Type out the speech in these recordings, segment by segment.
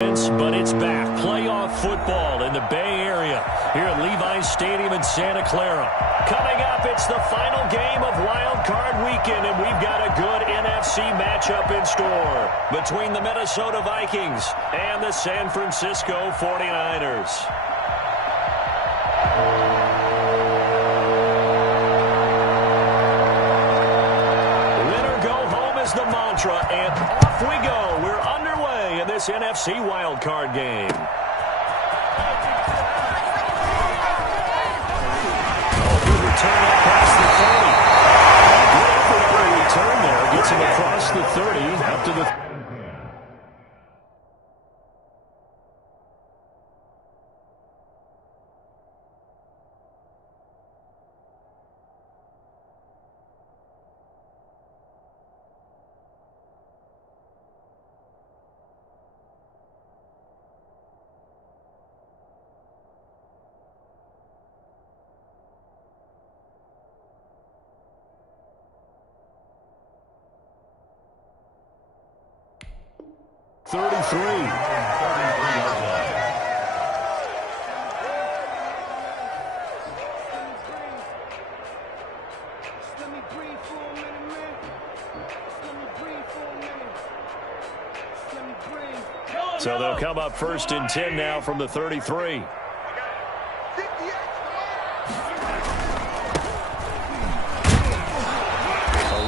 But it's back. Playoff football in the Bay Area here at Levi's Stadium in Santa Clara. Coming up, it's the final game of Wild Card Weekend, and we've got a good NFC matchup in store between the Minnesota Vikings and the San Francisco 49ers. Winner go home is the mantra, and off we go. We're underway in this NFC wildcard game. Good return across the 30. Good effort on the return there. Gets him across the 30 up to the... So they'll come up first and 10 now from the 33. A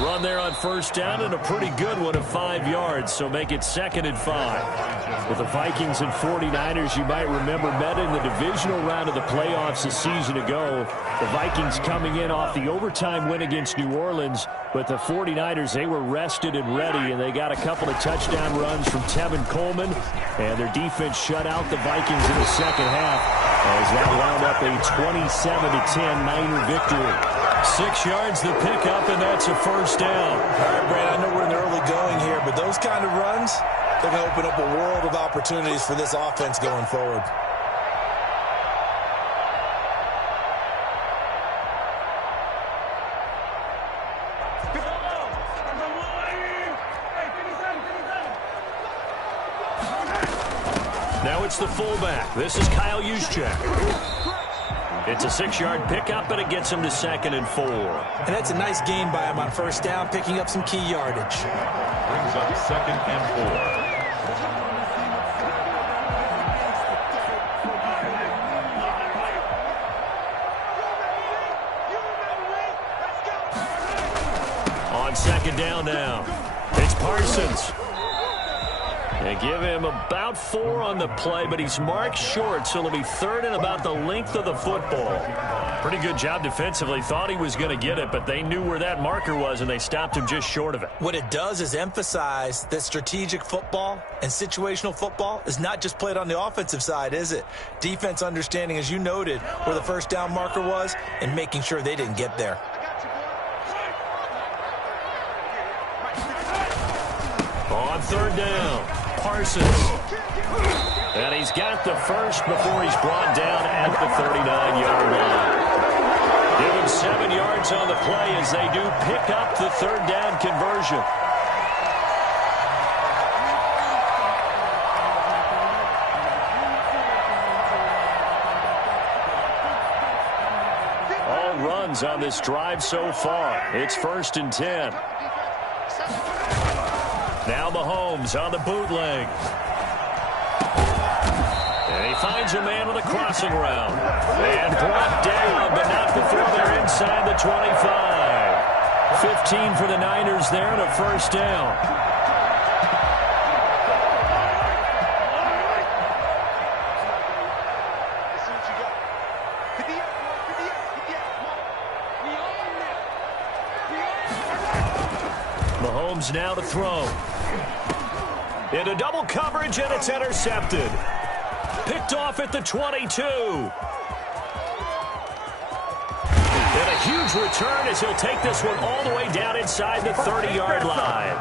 run there on first down and a pretty good one of 5 yards, so make it 2nd and 5. With the Vikings and 49ers, you might remember, met in the divisional round of the playoffs a season ago. The Vikings coming in off the overtime win against New Orleans, but the 49ers, they were rested and ready, and they got a couple of touchdown runs from Tevin Coleman, and their defense shut out the Vikings in the second half as that wound up a 27-10 Niner victory. 6 yards the pickup, and that's a first down. All right, Brad, I know we're in the early going here, but those kind of runs, they're going to open up a world of opportunities for this offense going forward. Now it's the fullback. This is Kyle Juszczyk. It's a 6-yard pickup, and it gets him to 2nd and 4. And that's a nice gain by him on first down, picking up some key yardage. Brings up 2nd and 4. On 2nd down now, it's Parsons. They give him about 4 on the play, but he's marked short, so it'll be 3rd and about the length of the football. Pretty good job defensively. Thought he was going to get it, but they knew where that marker was, and they stopped him just short of it. What it does is emphasize that strategic football and situational football is not just played on the offensive side, is it? Defense understanding, as you noted, where the first down marker was and making sure they didn't get there. On 3rd down, Parsons. And he's got the first before he's brought down at the 39-yard line. Give him 7 yards on the play as they do pick up the 3rd down conversion. All runs on this drive so far. It's 1st and 10. Now Mahomes on the bootleg. And he finds a man with a crossing route. And brought down, but not before they're inside the 25. 15 for the Niners there and a first down. Mahomes now to throw. Into double coverage, and it's intercepted. Picked off at the 22. And a huge return as he'll take this one all the way down inside the 30-yard line.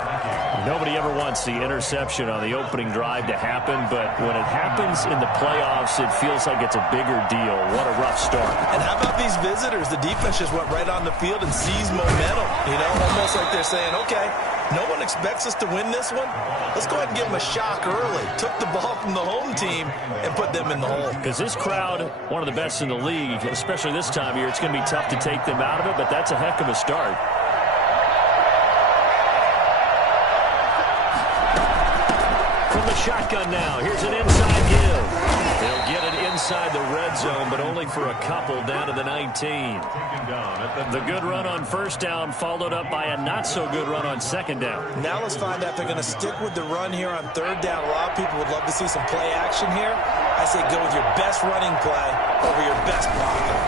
Nobody ever wants the interception on the opening drive to happen, but when it happens in the playoffs, it feels like it's a bigger deal. What a rough start. And how about these visitors? The defense just went right on the field and seized momentum. You know, almost like they're saying, okay, No one expects us to win this one. Let's go ahead and give them a shock early. Took the ball from the home team and put them in the hole. Because this crowd, one of the best in the league, especially this time of year, it's going to be tough to take them out of it, but that's a heck of a start. From the shotgun now, here's an inside give. They'll get it inside the red zone, but only for a couple down to the 19. The good run on first down followed up by a not-so-good run on second down. Now let's find out if they're going to stick with the run here on third down. A lot of people would love to see some play action here. I say go with your best running play over your best blocker.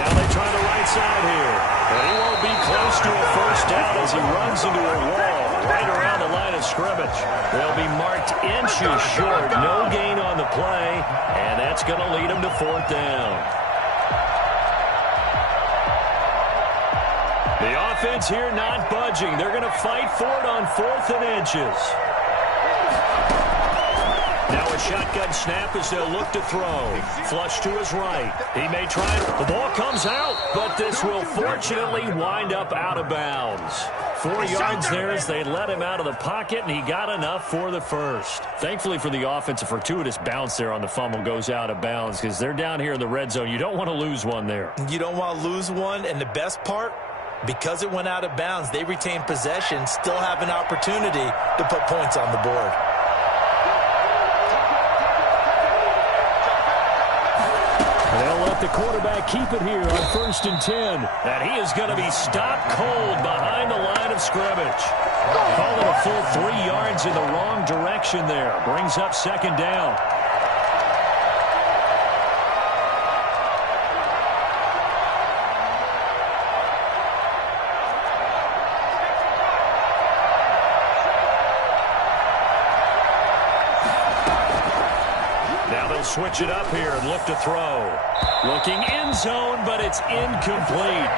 Now they try the right side here. And he won't be close to a first down as he runs into a wall right around the line of scrimmage. They'll be marked inches short. No gain on the play, and that's going to lead them to fourth down. The offense here not budging. They're going to fight for it on 4th and inches. Now a shotgun snap as they'll look to throw. Flush to his right. He may try. The ball comes out, but this will fortunately wind up out of bounds. 4 yards there as they let him out of the pocket, and he got enough for the first. Thankfully for the offense, a fortuitous bounce there on the fumble goes out of bounds because they're down here in the red zone. You don't want to lose one there. You don't want to lose one, and the best part, because it went out of bounds, they retain possession, still have an opportunity to put points on the board. They'll let the quarterback keep it here on 1st and 10. And he is going to be stopped cold behind the line of scrimmage. Call it a full 3 yards in the wrong direction there. Brings up second down. Switch it up here and look to throw. Looking end zone, but it's incomplete.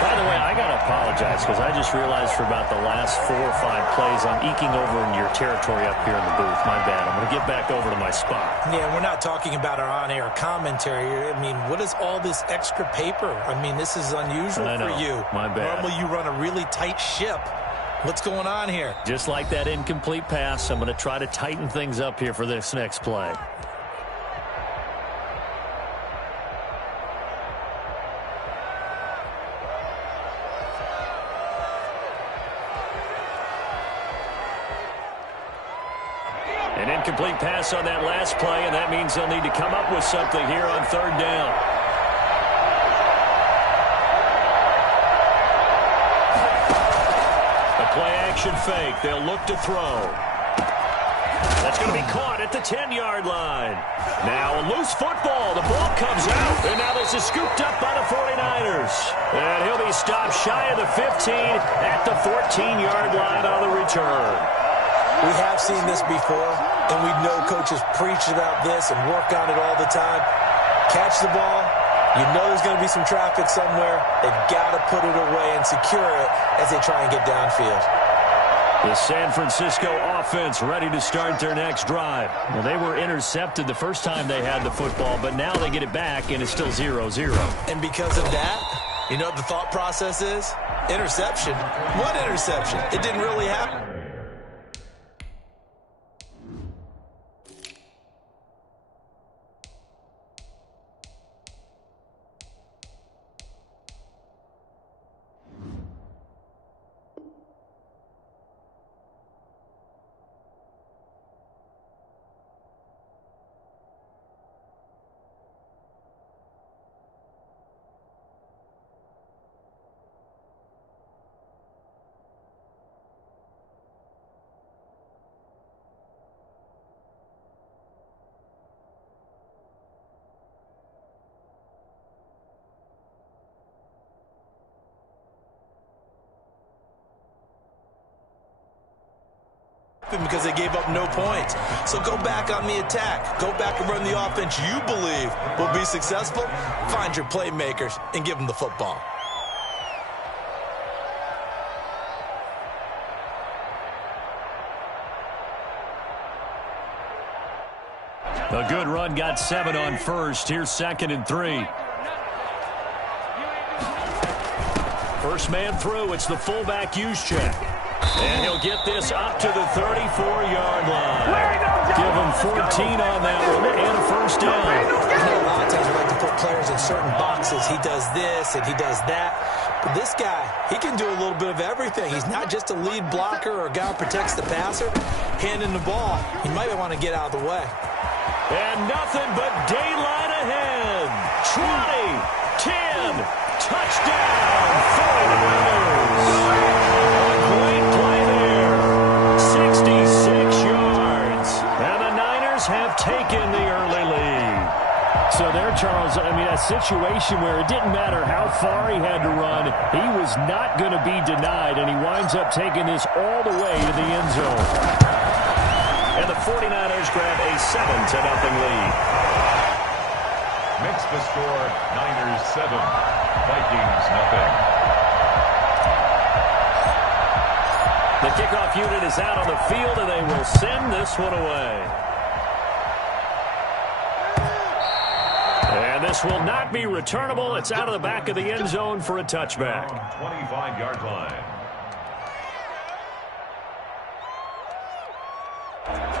By the way, I got to apologize because I just realized for about the last 4 or 5 plays I'm eking over in your territory up here in the booth. My bad. I'm going to get back over to my spot. Yeah, we're not talking about our on-air commentary. I mean, what is all this extra paper? I mean, this is unusual for you. My bad. Normally you run a really tight ship. What's going on here? Just like that incomplete pass, I'm going to try to tighten things up here for this next play. An incomplete pass on that last play, and that means they'll need to come up with something here on third down. A play-action fake. They'll look to throw. That's going to be caught at the 10-yard line. Now a loose football. The ball comes out, and now this is scooped up by the 49ers. And he'll be stopped shy of the 15 at the 14-yard line on the return. We have seen this before, and we know coaches preach about this and work on it all the time. Catch the ball. You know there's going to be some traffic somewhere. They've got to put it away and secure it as they try and get downfield. The San Francisco offense ready to start their next drive. Well, they were intercepted the first time they had the football, but now they get it back, and it's still 0-0. And because of that, you know what the thought process is? Interception. What interception? It didn't really happen. Because they gave up no points. So go back on the attack. Go back and run the offense you believe will be successful. Find your playmakers and give them the football. A good run got 7 on first. Here's 2nd and 3. First man through. It's the fullback use check. And he'll get this up to the 34-yard line. Give him 14 on that one and a first down. I know a lot of times we like to put players in certain boxes. He does this and he does that. But this guy, he can do a little bit of everything. He's not just a lead blocker or a guy who protects the passer. Handing the ball, he might want to get out of the way. And nothing but daylight ahead. 20, 10, touchdown, 49ers. A great play there. 66 yards. And the Niners have taken the early lead. So there, Charles, I mean, a situation where it didn't matter how far he had to run, he was not going to be denied, and he winds up taking this all the way to the end zone. And the 49ers grab a 7-0 lead. Makes the score Niners 7, Vikings nothing. The kickoff unit is out on the field, and they will send this one away. And this will not be returnable. It's out of the back of the end zone for a touchback. 25-yard line.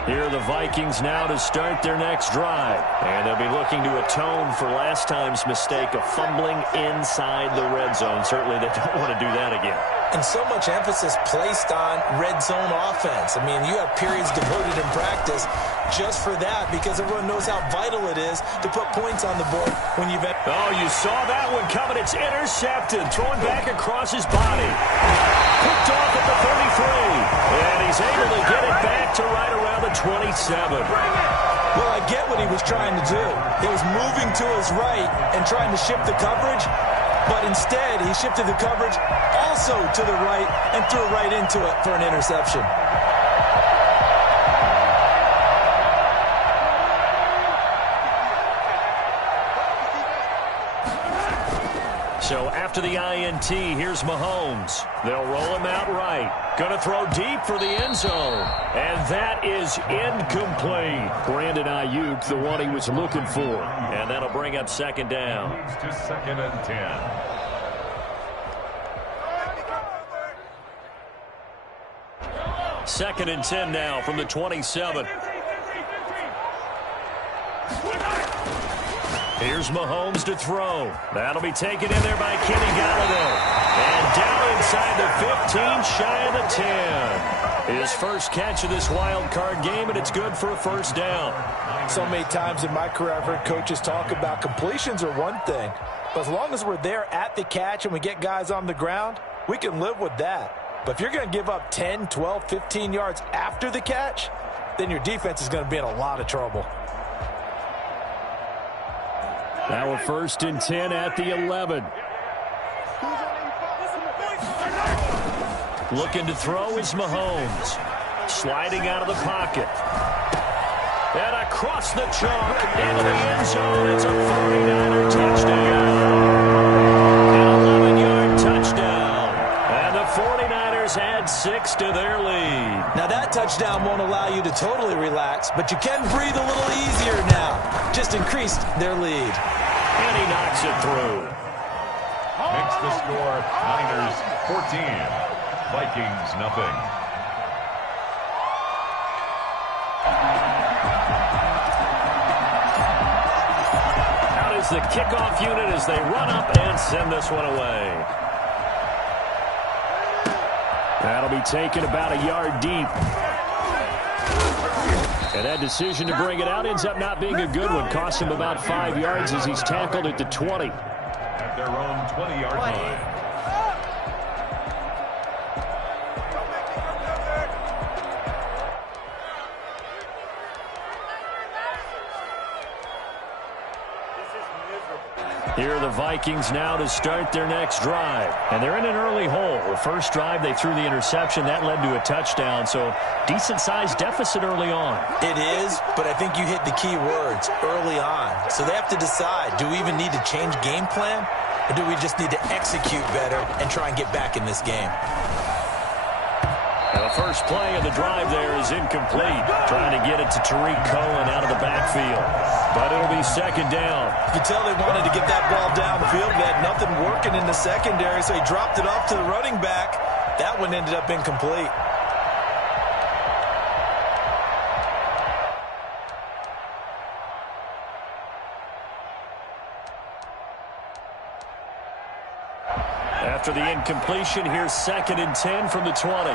Here are the Vikings now to start their next drive. And they'll be looking to atone for last time's mistake of fumbling inside the red zone. Certainly they don't want to do that again. And so much emphasis placed on red zone offense. I mean, you have periods devoted in practice just for that because everyone knows how vital it is to put points on the board when you've... Oh, you saw that one coming. It's intercepted. Throwing back across his body. Picked off at the 33. And he's able to get it back to right around the 27. Well, I get what he was trying to do. He was moving to his right and trying to shift the coverage. But instead, he shifted the coverage also to the right and threw right into it for an interception. So after the INT, here's Mahomes. They'll roll him out right. Going to throw deep for the end zone. And that is incomplete. Brandon Ayuk, the one he was looking for. And that'll bring up second down. To 2nd and 10. Second and 10 now from the 27. Here's Mahomes to throw. That'll be taken in there by Kenny Golladay. And down inside the 15, shy of the 10. His first catch of this wild card game, and it's good for a first down. So many times in my career, I've heard coaches talk about completions are one thing. But as long as we're there at the catch and we get guys on the ground, we can live with that. But if you're going to give up 10, 12, 15 yards after the catch, then your defense is going to be in a lot of trouble. Now a 1st and 10 at the 11. Looking to throw is Mahomes. Sliding out of the pocket. And across the chalk into the end zone. It's a 49er touchdown. An 11-yard touchdown. And the 49ers add 6 to their lead. Now that touchdown won't allow you to totally relax, but you can breathe a little easier now. Just increased their lead. And he knocks it through. Makes the score Niners 14, Vikings nothing. Out is the kickoff unit as they run up and send this one away. That'll be taken about a yard deep. And that decision to bring it out ends up not being a good one. Cost him about 5 yards as he's tackled at the 20. At their own 20-yard line. Here are the Vikings now to start their next drive. And they're in an early hole. The first drive, they threw the interception. That led to a touchdown. So decent-sized deficit early on. It is, but I think you hit the key words early on. So they have to decide, do we even need to change game plan? Or do we just need to execute better and try and get back in this game? And the first play of the drive there is incomplete. Trying to get it to Tariq Cohen out of the backfield. But it'll be second down. You can tell they wanted to get that ball downfield. They had nothing working in the secondary, so he dropped it off to the running back. That one ended up incomplete. After the incompletion, here's 2nd and 10 from the 20.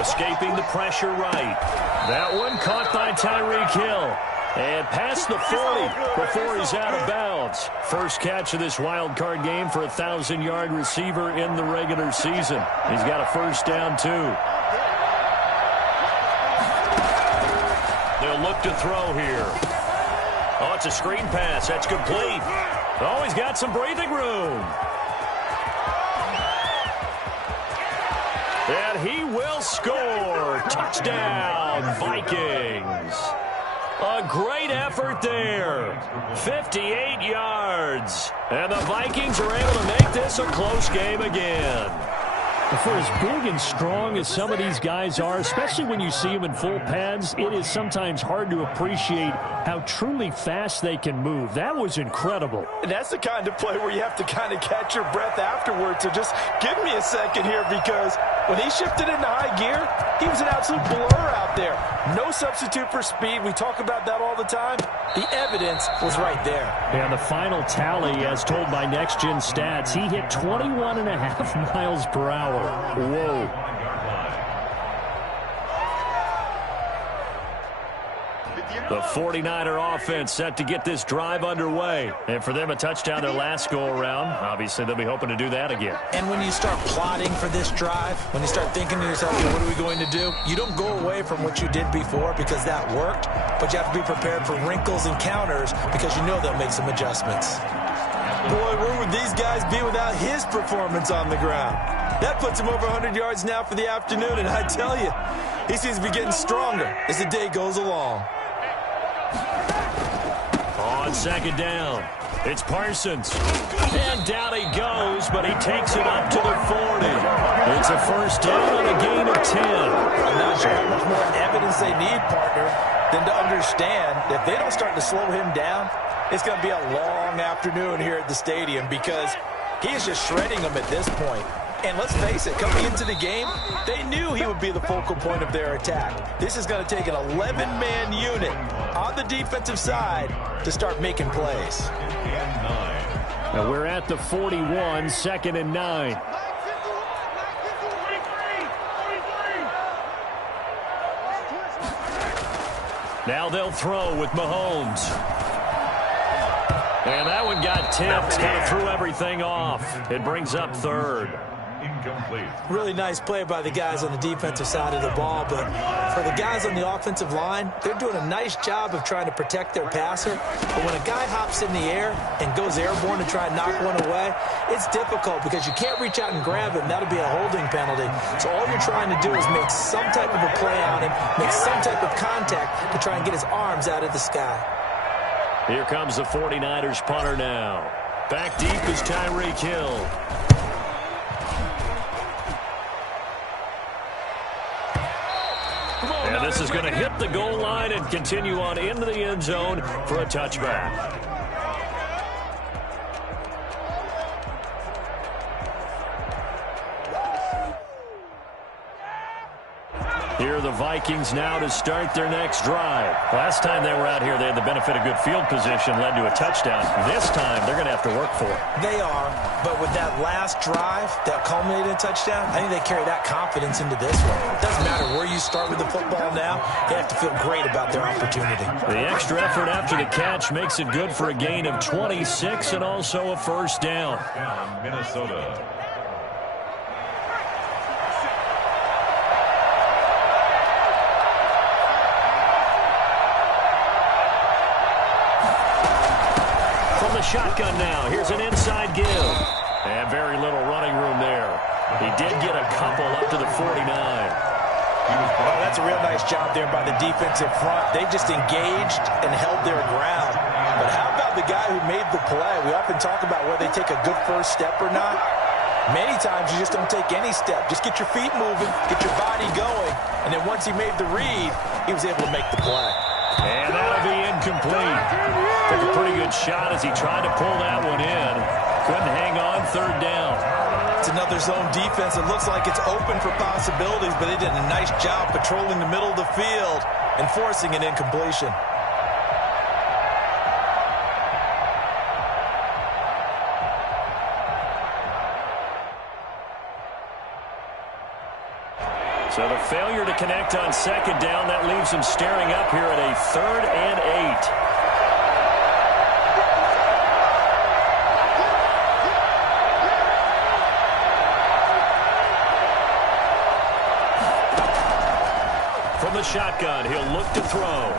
Escaping the pressure right. That one caught by Tyreek Hill. And past the 40 before he's out of bounds. First catch of this wild card game for a 1,000-yard receiver in the regular season. He's got a first down, too. They'll look to throw here. Oh, it's a screen pass. That's complete. Oh, he's got some breathing room. And he will score. Touchdown, Vikings. A great effort there. 58 yards. And the Vikings are able to make this a close game again. For as big and strong as some of these guys are, especially when you see them in full pads, it is sometimes hard to appreciate how truly fast they can move. That was incredible. And that's the kind of play where you have to kind of catch your breath afterwards. So just give me a second here, because when he shifted into high gear, he was an absolute blur out there. No substitute for speed. We talk about that all the time. The evidence was right there. And the final tally, as told by Next Gen Stats, he hit 21.5 miles per hour. Whoa. The 49er offense set to get this drive underway. And for them, a touchdown their last go-around. Obviously, they'll be hoping to do that again. And when you start plotting for this drive, when you start thinking to yourself, okay, what are we going to do? You don't go away from what you did before because that worked, but you have to be prepared for wrinkles and counters because you know they'll make some adjustments. Boy, where would these guys be without his performance on the ground? That puts him over 100 yards now for the afternoon, and I tell you, he seems to be getting stronger as the day goes along. On second down, it's Parsons. And down he goes, but he takes it up to the 40. It's a first down and a gain of 10. I'm not sure how much more evidence they need, partner, than to understand that if they don't start to slow him down, it's going to be a long afternoon here at the stadium because he is just shredding them at this point. And let's face it, coming into the game, they knew he would be the focal point of their attack. This is going to take an 11-man unit on the defensive side to start making plays. Now we're at the 41, 2nd and 9. Now they'll throw with Mahomes. And that one got tipped, kind of threw everything off. It brings up 3rd. Incomplete. Really nice play by the guys on the defensive side of the ball, but for the guys on the offensive line, they're doing a nice job of trying to protect their passer. But when a guy hops in the air and goes airborne to try and knock one away, it's difficult because you can't reach out and grab him. That'll be a holding penalty. So all you're trying to do is make some type of a play on him, make some type of contact to try and get his arms out of the sky. Here comes the 49ers punter now. Back deep is Tyreek Hill. And this is going to hit the goal line and continue on into the end zone for a touchback. Here are the Vikings now to start their next drive. Last time they were out here, they had the benefit of good field position, led to a touchdown. This time, they're going to have to work for it. They are, but with that last drive that culminated in a touchdown, I think they carry that confidence into this one. It doesn't matter where you start with the football now. They have to feel great about their opportunity. The extra effort after the catch makes it good for a gain of 26 and also a first down. Minnesota. Shotgun now. Here's an inside give. And very little running room there. He did get a couple up to the 49. Oh, that's a real nice job there by the defensive front. They just engaged and held their ground. But how about the guy who made the play? We often talk about whether they take a good first step or not. Many times you just don't take any step. Just get your feet moving, get your body going, and then once he made the read, he was able to make the play. And that'll be incomplete. Took a pretty good shot as he tried to pull that one in. Couldn't hang on, third down. It's another zone defense. It looks like it's open for possibilities, but they did a nice job patrolling the middle of the field and forcing an incompletion. So the failure to connect on second down, that leaves him staring up here at a 3rd and 8. From the shotgun, he'll look to throw.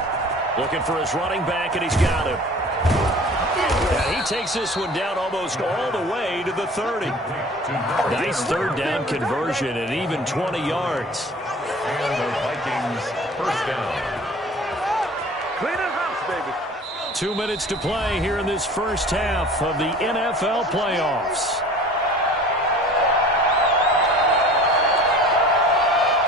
Looking for his running back, and he's got him. And he takes this one down almost all the way to the 30. Nice third down conversion and even 20 yards. And the Vikings first down. Clean it house, baby. 2 minutes to play here in this first half of the NFL playoffs.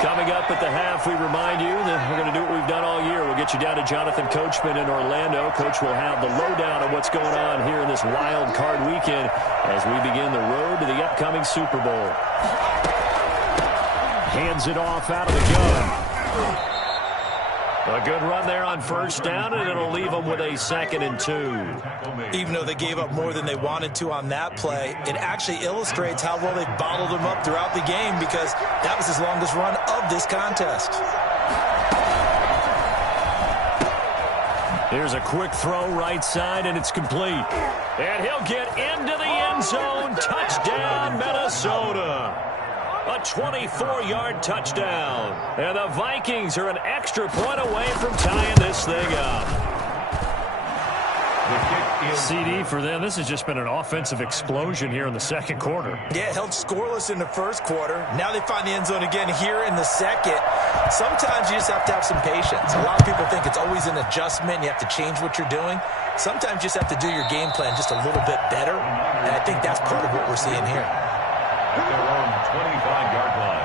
Coming up at the half, we remind you that we're going to do what we've done all year. We'll get you down to Jonathan Coachman in Orlando. Coach will have the lowdown of what's going on here in this wild card weekend as we begin the road to the upcoming Super Bowl. Hands it off out of the gun. A good run there on first down, and it'll leave them with a 2nd and 2. Even though they gave up more than they wanted to on that play, it actually illustrates how well they've bottled them up throughout the game because that was his longest run of this contest. Here's a quick throw right side, and it's complete. And he'll get into the end zone. Touchdown, Minnesota. A 24-yard touchdown. And the Vikings are an extra point away from tying this thing up. CD for them. This has just been an offensive explosion here in the second quarter. Yeah, held scoreless in the first quarter. Now they find the end zone again here in the second. Sometimes you just have to have some patience. A lot of people think it's always an adjustment. You have to change what you're doing. Sometimes you just have to do your game plan just a little bit better. And I think that's part of what we're seeing here. At their own 25-yard line.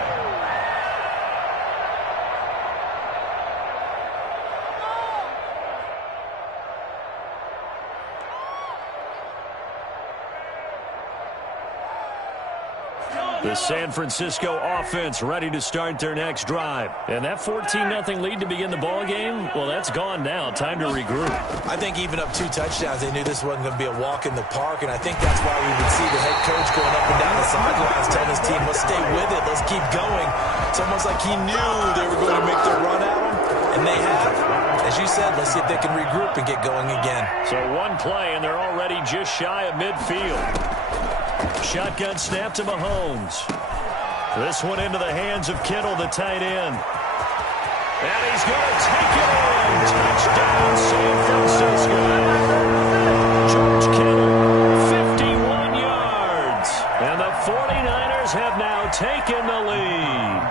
The San Francisco offense ready to start their next drive. And that 14-0 lead to begin the ball game, well, that's gone now. Time to regroup. I think even up 2 touchdowns, they knew this wasn't going to be a walk in the park, and I think that's why we would see the head coach going up and down the sidelines telling his team, let's stay with it, let's keep going. It's almost like he knew they were going to make their run at him, and they have. As you said, let's see if they can regroup and get going again. So one play, and they're already just shy of midfield. Shotgun snap to Mahomes. This one into the hands of Kittle, the tight end. And he's going to take it in. Touchdown, San Francisco. George Kittle, 51 yards. And the 49ers have now taken the lead.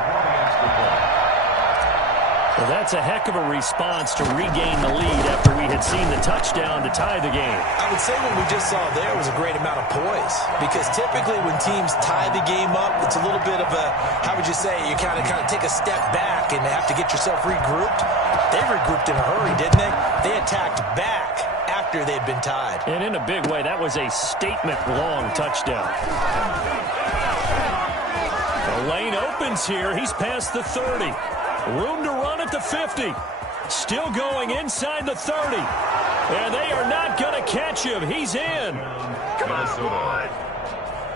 Well, that's a heck of a response to regain the lead after we had seen the touchdown to tie the game. I would say what we just saw there was a great amount of poise because typically when teams tie the game up, it's a little bit of a, how would you say, you kind of take a step back and have to get yourself regrouped. They regrouped in a hurry, didn't they? They attacked back after they'd been tied. And in a big way, that was a statement-long touchdown. The lane opens here. He's past the 30. Room to run at the 50. Still going inside the 30. And they are not going to catch him. He's in. Come on, boy.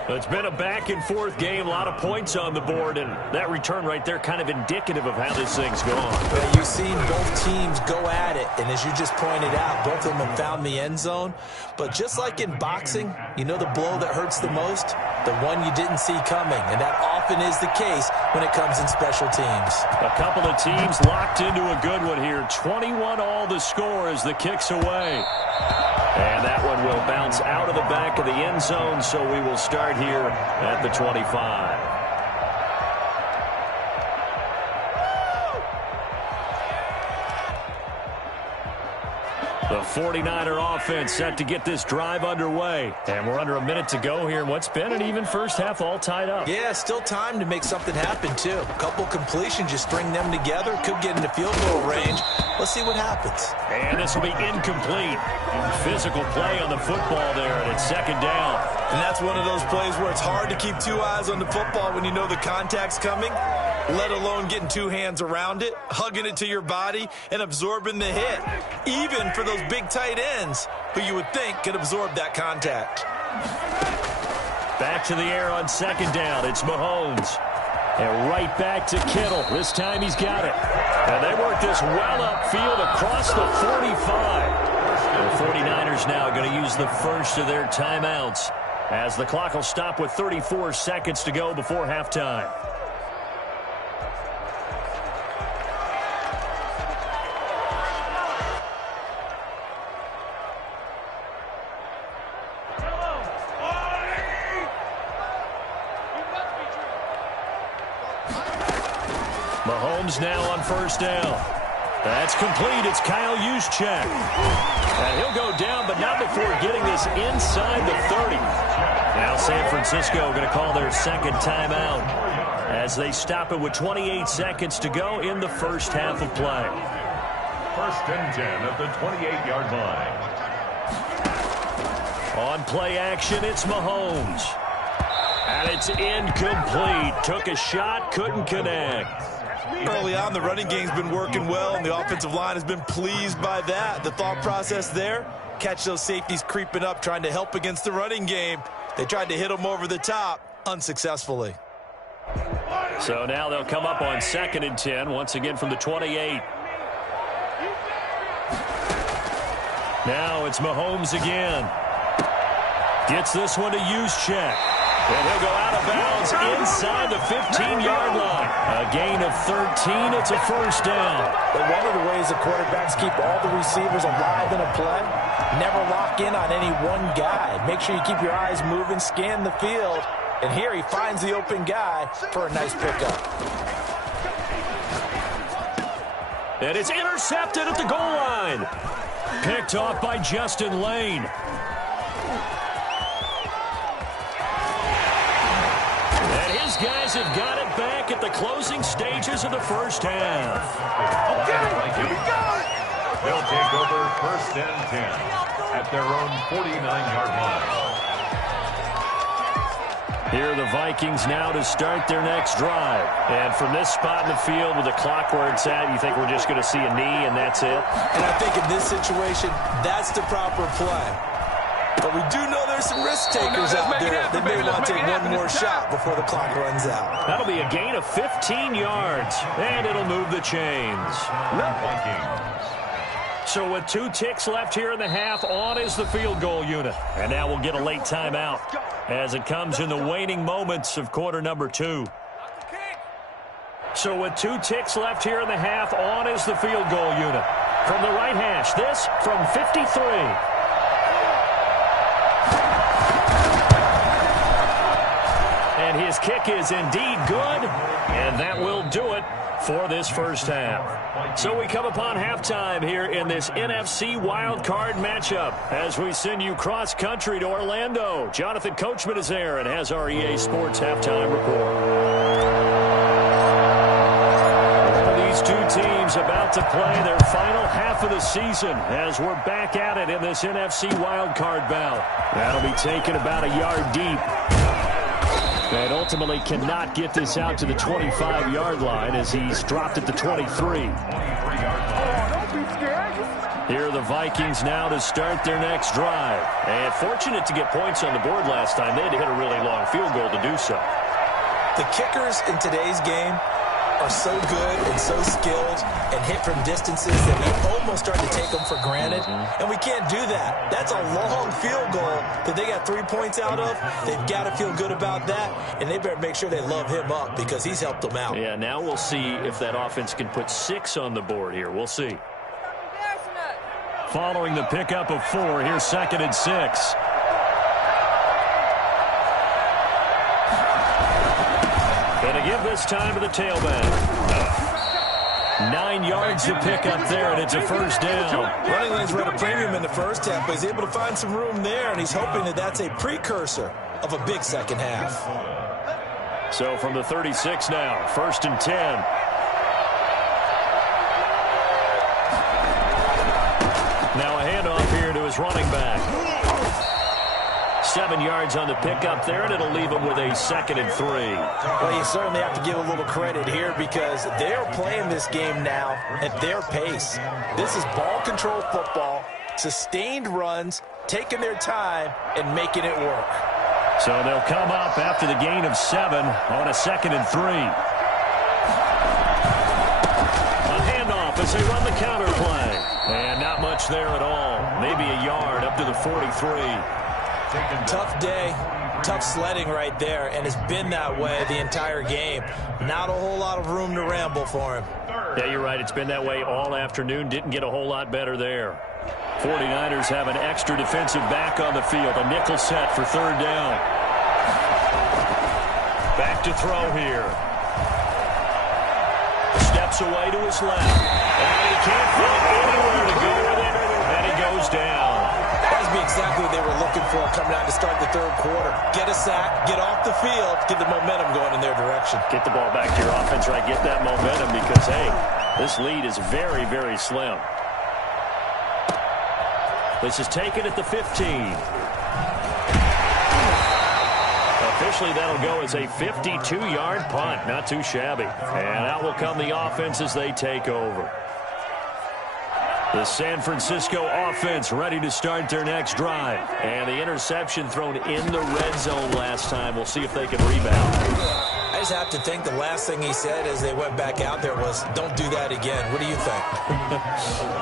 It's been a back-and-forth game, a lot of points on the board, and that return right there kind of indicative of how this thing's gone. Well, you've seen both teams go at it, and as you just pointed out, both of them have found the end zone. But just like in boxing, you know the blow that hurts the most? The one you didn't see coming, and that often is the case when it comes in special teams. A couple of teams locked into a good one here. 21-all the score as the kick's away. And that one will bounce out of the back of the end zone, so we will start here at the 25. The 49er offense set to get this drive underway. And we're under a minute to go here in what's been an even first half, all tied up. Yeah, still time to make something happen, too. A couple completions, you string them together, could get into field goal range. Let's see what happens. And this will be incomplete. Physical play on the football there, and it's second down. And that's one of those plays where it's hard to keep two eyes on the football when you know the contact's coming, let alone getting two hands around it, hugging it to your body, and absorbing the hit, even for those big tight ends who you would think could absorb that contact. Back to the air on second down. It's Mahomes. And right back to Kittle. This time he's got it. And they work this well upfield across the 45. The 49ers now going to use the first of their timeouts as the clock will stop with 34 seconds to go before halftime. Mahomes now on first down. That's complete. It's Kyle Juszczyk. And he'll go down, but not before getting this inside the 30. Now San Francisco going to call their second timeout as they stop it with 28 seconds to go in the first half of play. First and 10 at the 28-yard line. On play action, it's Mahomes. And it's incomplete. Took a shot, couldn't connect. Early on, the running game's been working well, and the offensive line has been pleased by that. The thought process there, catch those safeties creeping up, trying to help against the running game. They tried to hit them over the top, unsuccessfully. So now they'll come up on second and 10, once again from the 28. Now it's Mahomes again. Gets this one to Juszczyk. And he'll go out of bounds inside the 15-yard line. A gain of 13. It's a first down. But one of the ways the quarterbacks keep all the receivers alive in a play, never lock in on any one guy. Make sure you keep your eyes moving, scan the field. And here he finds the open guy for a nice pickup. And it's intercepted at the goal line. Picked off by Justin Lane. Guys have got it back at the closing stages of the first half. Okay, here we go. They'll take over first and 10 at their own 49-yard line. Here are the Vikings now to start their next drive. And from this spot in the field with the clock where it's at, you think we're just going to see a knee and that's it? And I think in this situation, that's the proper play. But we do know there's some risk takers out there that may want to take one more shot before the clock runs out. That'll be a gain of 15 yards, and it'll move the chains. So with 2 ticks left here in the half, on is the field goal unit. And now we'll get a late timeout as it comes in the waning moments of quarter number 2. So with 2 ticks left here in the half, on is the field goal unit. From the right hash, this from 53. And his kick is indeed good, and that will do it for this first half. So we come upon halftime here in this NFC wildcard matchup as we send you cross-country to Orlando. Jonathan Coachman is there and has our EA Sports halftime report. These two teams about to play their final half of the season as we're back at it in this NFC wildcard bout. That'll be taken about a yard deep. And ultimately cannot get this out to the 25-yard line as he's dropped at the 23. Here are the Vikings now to start their next drive. And fortunate to get points on the board last time. They had to hit a really long field goal to do so. The kickers in today's game are so good and so skilled and hit from distances that we almost start to take them for granted. And we can't do that. That's a long field goal that they got 3 points out of. They've got to feel good about that, and they better make sure they love him up because he's helped them out. Yeah, now we'll see if that offense can put 6 on the board here. We'll see. Following the pickup of 4, here's second and 6. Going to give this time to the tailback. 9 yards to pick up there, and it's a first down. Running lanes were at a premium in the first half, but he's able to find some room there, and he's hoping that that's a precursor of a big second half. So from the 36 now, 1st and 10. Now a handoff here to his running back. 7 yards on the pickup there, and it'll leave him with a 2nd and 3. Well, you certainly have to give a little credit here because they're playing this game now at their pace. This is ball control football, sustained runs, taking their time, and making it work. So they'll come up after the gain of 7 on a 2nd and 3. A handoff as they run the counter play. And not much there at all. Maybe a yard up to the 43. Tough day, tough sledding right there, and it's been that way the entire game. Not a whole lot of room to ramble for him. Yeah, you're right. It's been that way all afternoon. Didn't get a whole lot better there. 49ers have an extra defensive back on the field. A nickel set for 3rd down. Back to throw here. Steps away to his left. And he can't find anywhere to go with it. And he goes down. That would be exactly what they were looking for coming out to start the 3rd quarter. Get a sack, get off the field, get the momentum going in their direction. Get the ball back to your offense, right? Get that momentum because, hey, this lead is very, very slim. This is taken at the 15. Officially, that'll go as a 52-yard punt. Not too shabby. And out will come the offense as they take over. The San Francisco offense ready to start their next drive. And the interception thrown in the red zone last time. We'll see if they can rebound. I just have to think the last thing he said as they went back out there was, don't do that again. What do you think?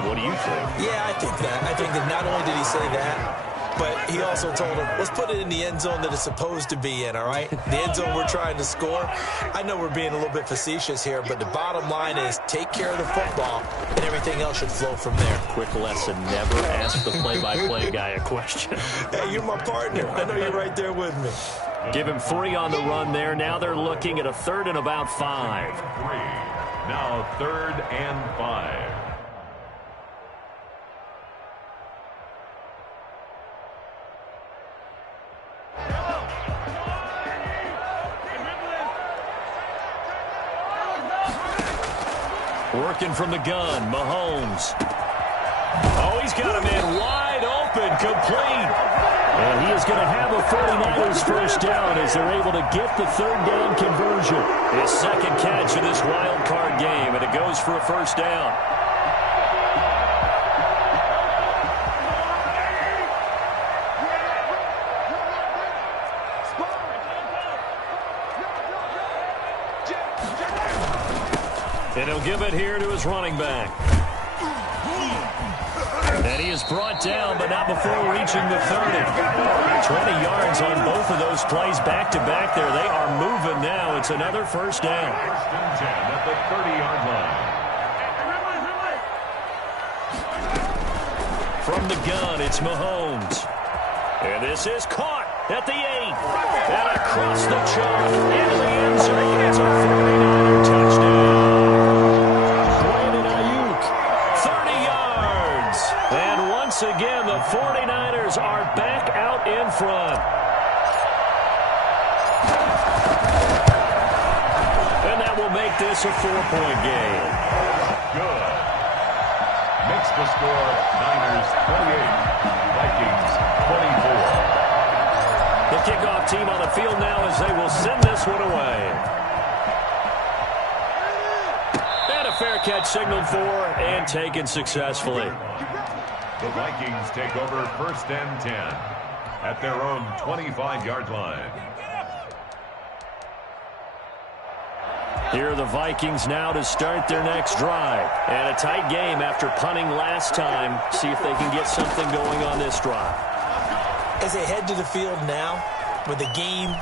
What do you think? Yeah, I think that. I think that not only did he say that, but he also told him, let's put it in the end zone that it's supposed to be in, all right? The end zone we're trying to score. I know we're being a little bit facetious here, but the bottom line is take care of the football, and everything else should flow from there. Quick lesson, never ask the play-by-play guy a question. Hey, you're my partner. I know you're right there with me. Give him 3 on the run there. Now they're looking at a 3rd and about 5. 3. Now 3rd and 5. Working from the gun, Mahomes. Oh, he's got a man wide open, complete. And he is going to have a 49ers first down as they're able to get the 3rd down conversion. His 2nd catch in this wild card game, and it goes for a first down. And he'll give it here to his running back. And he is brought down, but not before reaching the 30. 20 yards on both of those plays back-to-back there. They are moving now. It's another first down. 1st and 10 at the 30-yard line. From the gun, it's Mahomes. And this is caught at the 8. And across the chalk into the end zone. It's a 49er touchdown. Again, the 49ers are back out in front. And that will make this a 4-point game. Good. Makes the score Niners 28, Vikings 24. The kickoff team on the field now as they will send this one away. And a fair catch signaled for and taken successfully. The Vikings take over 1st and 10 at their own 25-yard line. Here are the Vikings now to start their next drive. And a tight game after punting last time. See if they can get something going on this drive. As they head to the field now, with the game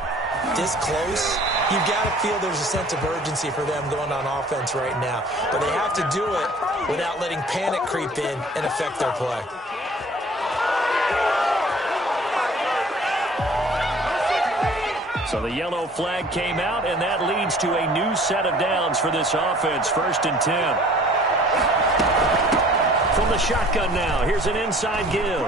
this close, you've got to feel there's a sense of urgency for them going on offense right now. But they have to do it without letting panic creep in and affect their play. So the yellow flag came out, and that leads to a new set of downs for this offense. 1st and 10. the shotgun now. Here's an inside give.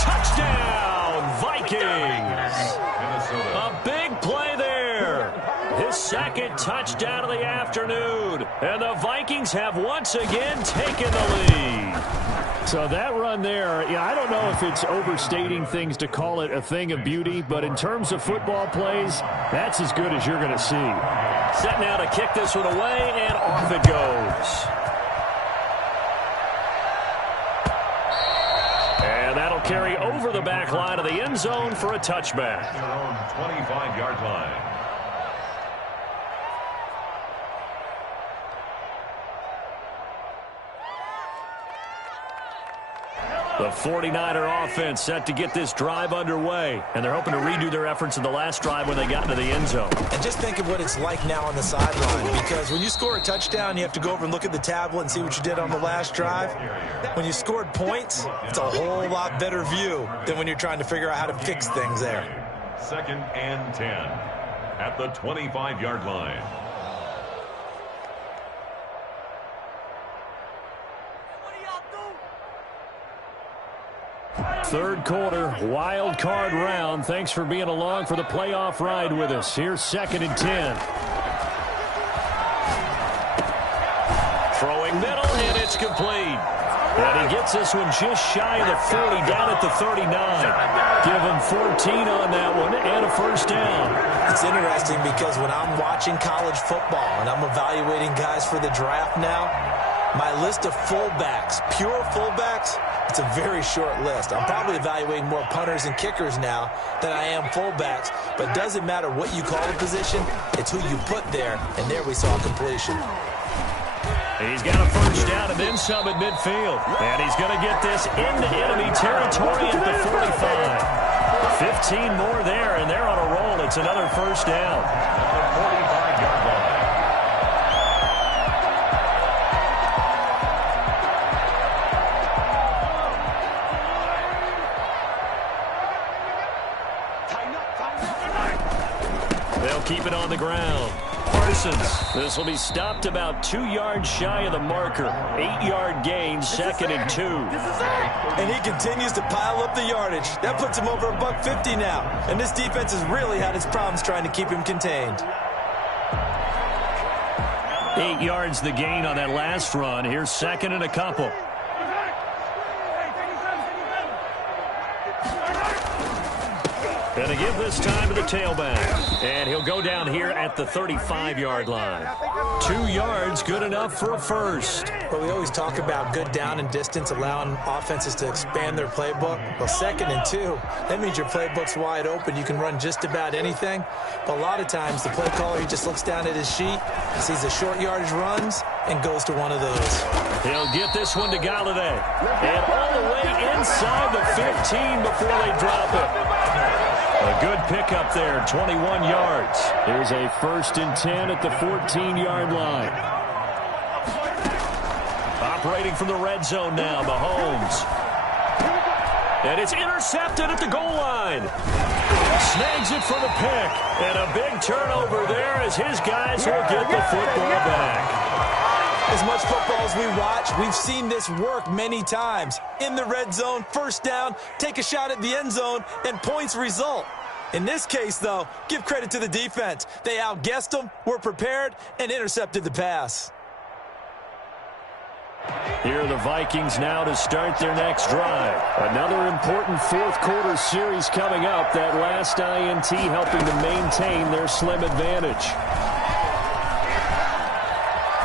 Touchdown, Vikings. A big play there. His second touchdown of the afternoon. And the Vikings have once again taken the lead. So that run there, I don't know if it's overstating things to call it a thing of beauty, but in terms of football plays, that's as good as you're going to see. Set now to kick this one away, and off it goes. And that'll carry over the back line of the end zone for a touchback. Their own 25-yard line. The 49er offense set to get this drive underway, and they're hoping to redo their efforts in the last drive when they got into the end zone. And just think of what it's like now on the sideline, because when you score a touchdown, you have to go over and look at the tablet and see what you did on the last drive. When you scored points, it's a whole lot better view than when you're trying to figure out how to fix things there. 2nd and 10 at the 25-yard line. Third quarter, wild card round. Thanks for being along for the playoff ride with us. Here's 2nd and 10. Throwing middle, and it's complete. And he gets this one just shy of the 40, down at the 39. Give him 14 on that one, and a first down. It's interesting because when I'm watching college football and I'm evaluating guys for the draft now, my list of fullbacks, pure fullbacks, it's a very short list. I'm probably evaluating more punters and kickers now than I am fullbacks. But it doesn't matter what you call the position. It's who you put there. And there we saw completion. He's got a first down and then some at midfield. And he's going to get this into enemy territory at the 45. 15 more there, and they're on a roll. It's another first down. At the 45-yard line. They'll keep it on the ground. Parsons, this will be stopped about 2 yards shy of the marker. 8-yard gain, 2nd and 2. And he continues to pile up the yardage. That puts him over $150 now. And this defense has really had its problems trying to keep him contained. 8 yards the gain on that last run. Here's 2nd and a couple. And to give this time to the tailback. And he'll go down here at the 35-yard line. 2 yards, good enough for a first. But we always talk about good down and distance, allowing offenses to expand their playbook. Well, 2nd and 2, that means your playbook's wide open. You can run just about anything. But a lot of times, the play caller, he just looks down at his sheet, sees the short yardage runs, and goes to one of those. He'll get this one to Galladay. And all the way inside the 15 before they drop it. A good pickup there, 21 yards. Here's a 1st and 10 at the 14-yard line. Operating from the red zone now, Mahomes. And it's intercepted at the goal line. Snags it for the pick. And a big turnover there as his guys will get the football back. As much football as we watch, we've seen this work many times. In the red zone, first down, take a shot at the end zone, and points result. In this case, though, give credit to the defense. They outguessed them, were prepared, and intercepted the pass. Here are the Vikings now to start their next drive. Another important fourth quarter series coming up. That last INT helping to maintain their slim advantage.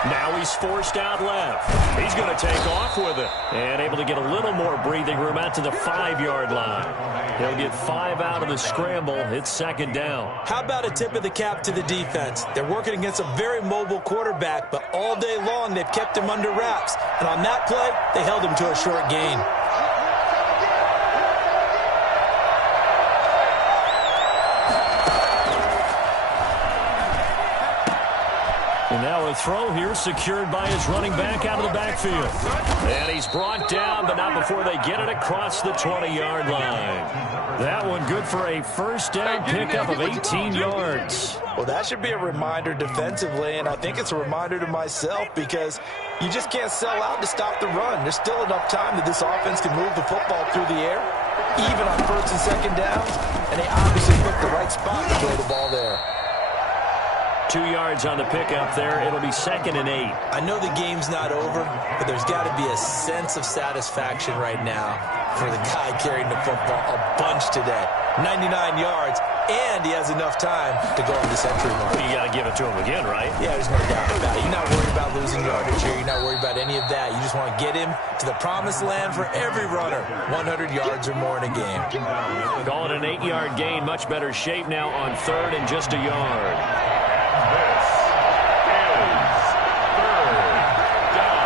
Now he's forced out left. He's going to take off with it. And able to get a little more breathing room out to the 5-yard line. He'll get 5 out of the scramble. It's 2nd down. How about a tip of the cap to the defense? They're working against a very mobile quarterback, but all day long they've kept him under wraps. And on that play, they held him to a short gain. throw here, secured by his running back out of the backfield. And he's brought down, but not before they get it across the 20-yard line. That one good for a first down pickup of 18 yards. Well, that should be a reminder defensively, and I think it's a reminder to myself because you just can't sell out to stop the run. There's still enough time that this offense can move the football through the air, even on first and second downs, and they obviously picked the right spot to throw the ball there. 2 yards on the pickup there. It'll be 2nd and 8. I know the game's not over, but there's got to be a sense of satisfaction right now for the guy carrying the football a bunch today. 99 yards, and he has enough time to go over the century mark. You got to give it to him again, right? Yeah, there's no doubt about it. You're not worried about losing yardage here. You're not worried about any of that. You just want to get him to the promised land for every runner. 100 yards or more in a game. Call it an 8-yard gain. Much better shape now on 3rd and just a yard. This is 3rd down.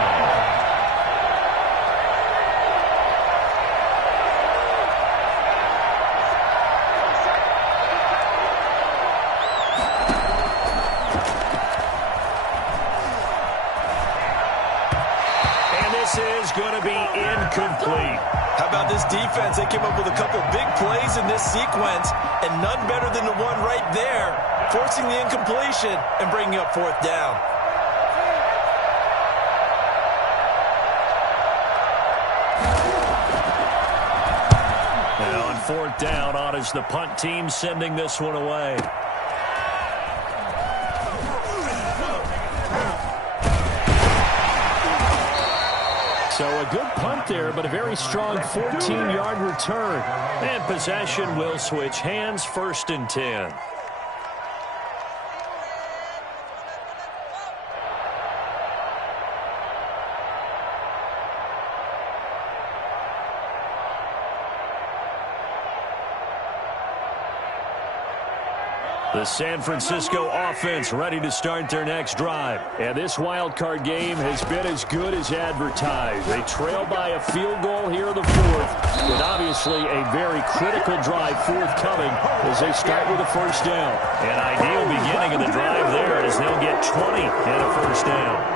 And this is going to be incomplete. How about this defense? They came up with a couple big plays in this sequence, and none better than the one right there, forcing the incompletion and bringing up 4th down. And on 4th down, on is the punt team sending this one away. So a good punt there, but a very strong 14-yard return. And possession will switch hands, 1st and 10. The San Francisco offense ready to start their next drive. And this wild card game has been as good as advertised. They trail by a field goal here in the 4th, with obviously a very critical drive forthcoming as they start with a first down. An ideal beginning of the drive there as they'll get 20 and a first down.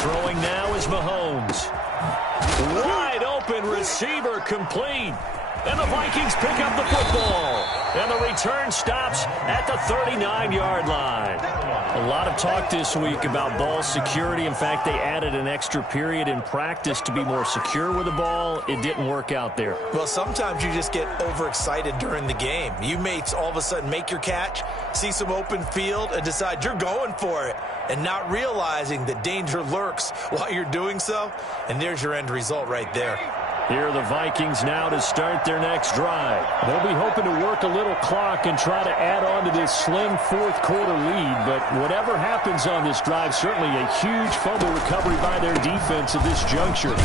Throwing now is Mahomes. Wide open receiver complete. And the Vikings pick up the football. And the return stops at the 39-yard line. A lot of talk this week about ball security. In fact, they added an extra period in practice to be more secure with the ball. It didn't work out there. Well, sometimes you just get overexcited during the game. You may all of a sudden make your catch, see some open field, and decide you're going for it, and not realizing that danger lurks while you're doing so. And there's your end result right there. Here are the Vikings now to start their next drive. They'll be hoping to work a little clock and try to add on to this slim 4th quarter lead. But whatever happens on this drive, certainly a huge fumble recovery by their defense at this juncture.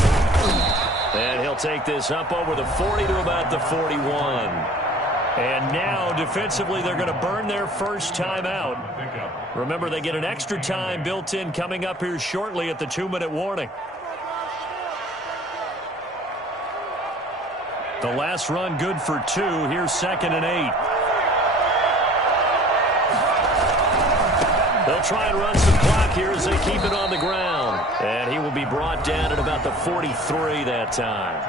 And he'll take this up over the 40 to about the 41. And now, defensively, they're going to burn their first timeout. Remember, they get an extra time built in coming up here shortly at the 2-minute warning. The last run good for 2. Here's 2nd and 8. They'll try and run some clock here as they keep it on the ground. And he will be brought down at about the 43 that time.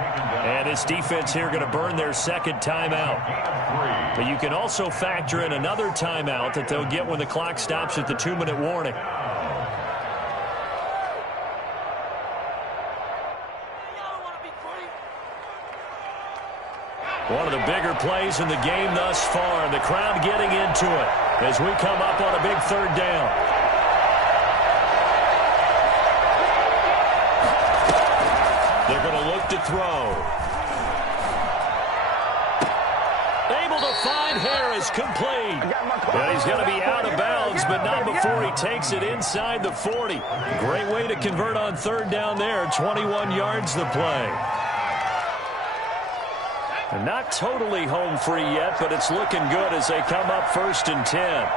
And this defense here going to burn their 2nd timeout. But you can also factor in another timeout that they'll get when the clock stops at the 2-minute warning. One of the bigger plays in the game thus far, and the crowd getting into it as we come up on a big 3rd down. They're going to look to throw. Able to find Harris, complete. And he's going to be out of bounds, but not before he takes it inside the 40. Great way to convert on 3rd down there. 21 yards the play. They're not totally home free yet, but it's looking good as they come up 1st and 10.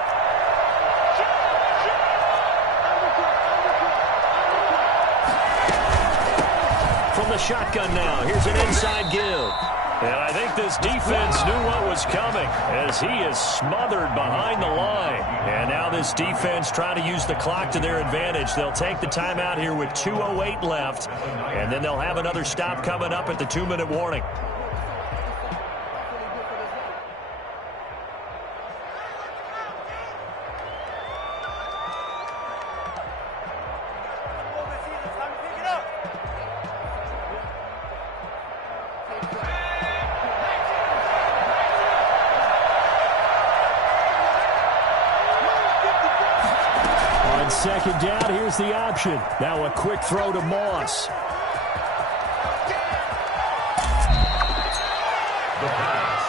from the shotgun now. Here's an inside give. And I think this defense knew what was coming as he is smothered behind the line. And now this defense trying to use the clock to their advantage. They'll take the timeout here with 2:08 left. And then they'll have another stop coming up at the 2-minute warning. Second down, here's the option. Now a quick throw to Moss. The pass.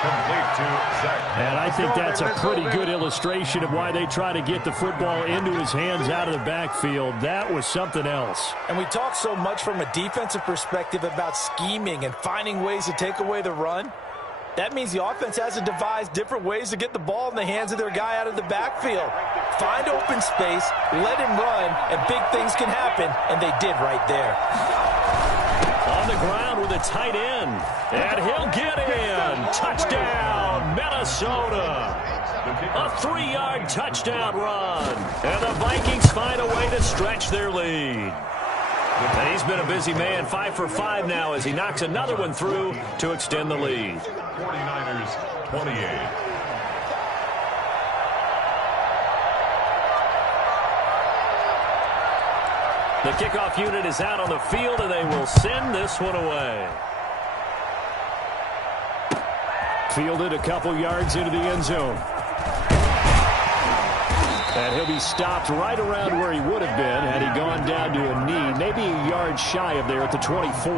Complete to Zach. And I think that's a pretty good illustration of why they try to get the football into his hands out of the backfield. That was something else. And we talk so much from a defensive perspective about scheming and finding ways to take away the run. That means the offense has to devise different ways to get the ball in the hands of their guy out of the backfield. Find open space, let him run, and big things can happen, and they did right there. On the ground with a tight end, and he'll get in. Touchdown, Minnesota. A 3-yard touchdown run, and the Vikings find a way to stretch their lead. And he's been a busy man, 5 for 5 now as he knocks another one through to extend the lead. 49ers 28. The kickoff unit is out on the field, and they will send this one away. Fielded a couple yards into the end zone. And he'll be stopped right around where he would have been had he gone down to a knee, maybe a yard shy of there at the 24.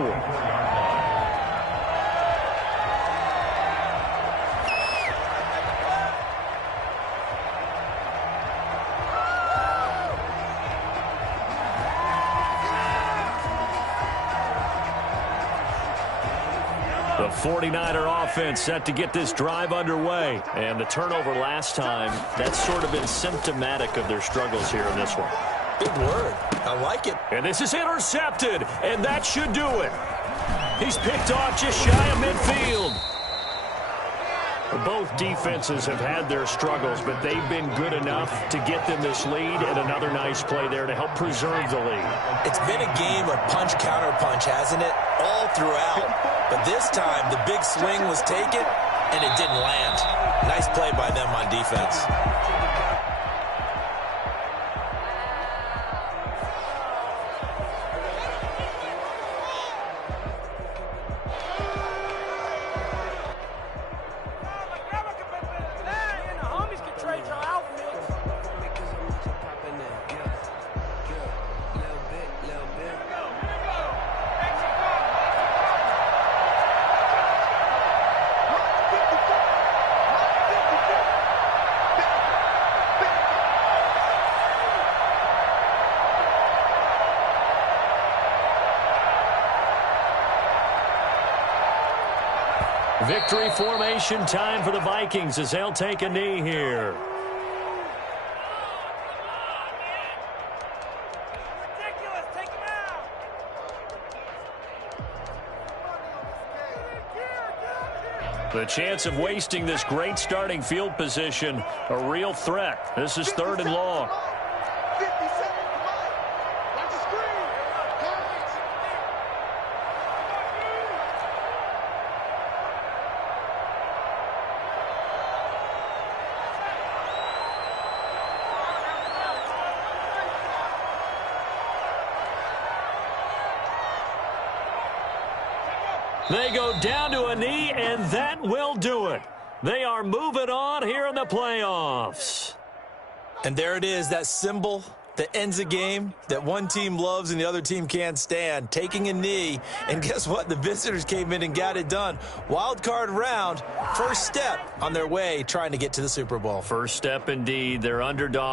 The 49er offense set to get this drive underway. And the turnover last time, that's sort of been symptomatic of their struggles here in this one. Big word. I like it. And this is intercepted, and that should do it. He's picked off just shy of midfield. Both defenses have had their struggles, but they've been good enough to get them this lead, and another nice play there to help preserve the lead. It's been a game of punch-counter-punch, hasn't it? All throughout. But this time, the big swing was taken, and it didn't land. Nice play by them on defense. Victory formation time for the Vikings as they'll take a knee here. The chance of wasting this great starting field position, a real threat. This is 3rd and long. They go down to a knee, and that will do it. They are moving on here in the playoffs. And there it is, that symbol that ends a game that one team loves and the other team can't stand, taking a knee. And guess what? The visitors came in and got it done. Wild card round, first step on their way trying to get to the Super Bowl. First step indeed. They're underdogs.